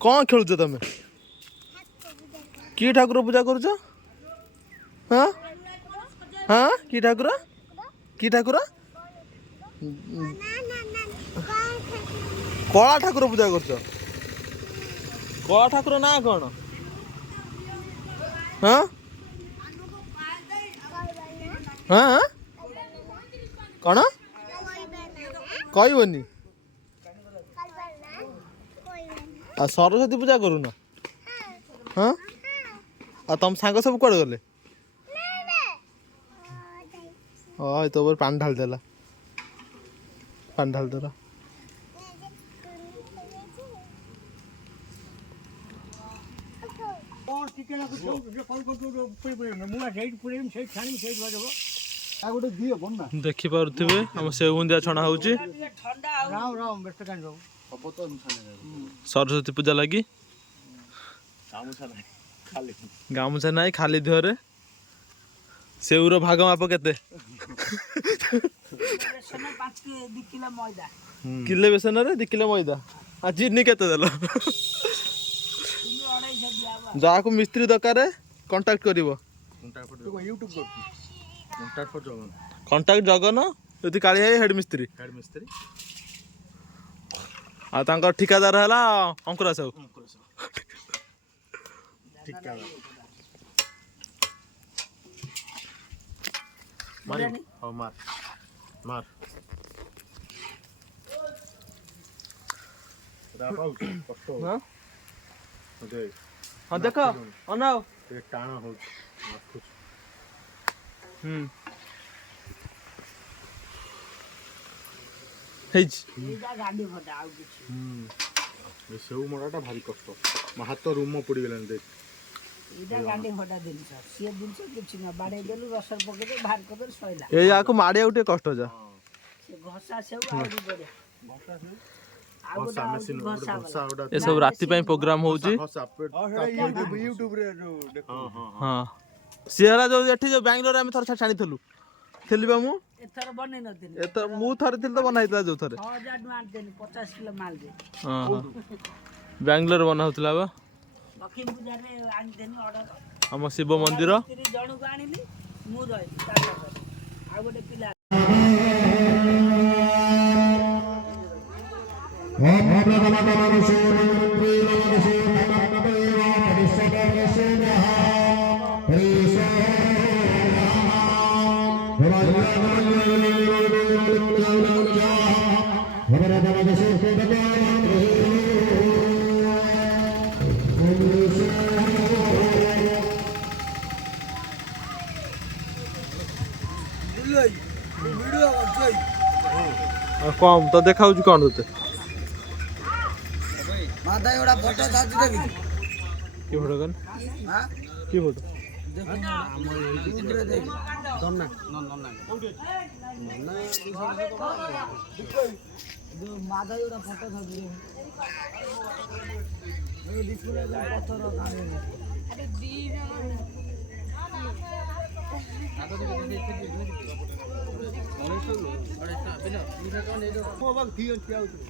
कौन खेलुच तमें कि ठाकुर पूजा करुच हाँ हाँ कि ठाकुर कला ठाकुर पूजा करुच कला ठाकुर ना कौन हाँ हाँ कौन कहबनी आ सरस्वती पूजा करूना हाँ आ तुम सांग सब कड़े गले हाँ तो पानी ढाल देला पानी ढाल देला देखी पारे आम सेव बुंदिया छणा हो सरस्वती पूजा लगी गामुछा ना खाली देहरे सेवर भाग माप केते किले बेसन रे 2 किलो मैदा आ चीनी केते देल जहाँ को मिस्त्री दरकार कांटेक्ट करिवो कांटेक्ट जगन यदि काली हेड मिस्त्री आ तांकर ठिकादार हला अंकुरा साहू मार हाँ देख अनाओ टाण हो सेव मराटा भारी कष्ट मो हाथ रूम पड़ गला देख माड़िया गोटे कष्ट जा ये सब राति प्रोग्राम हो सी जो जो बैंगलोर आम थर छाणी थी मु थरे तो बनाई जो थे बैंगलोर बनाऊला बा आम शिव मंदिर कम तो देखा कौन होते की फोटो कौन की फोटो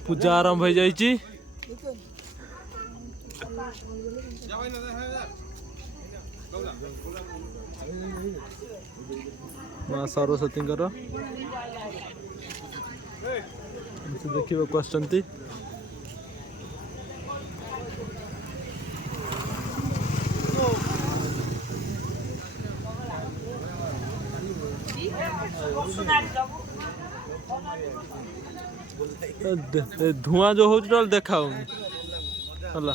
पूजा आरंभ हो जाइए माँ सरस्वती देखा आसचंती धुआं जो हो देखा होला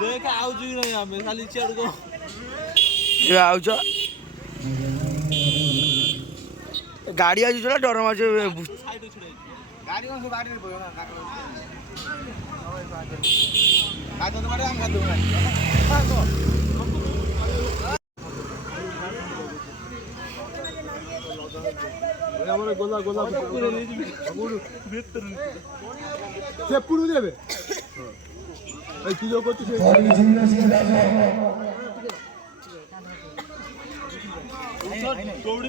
देख आउज नहीं हमें खाली चढ़ को आउज गाड़ी आज चला डर मार गाड़ी कौन से गाड़ी में আমার গোলা গোলা সে পুরো দেবে এই কি যোগ করছিস দৌড়ি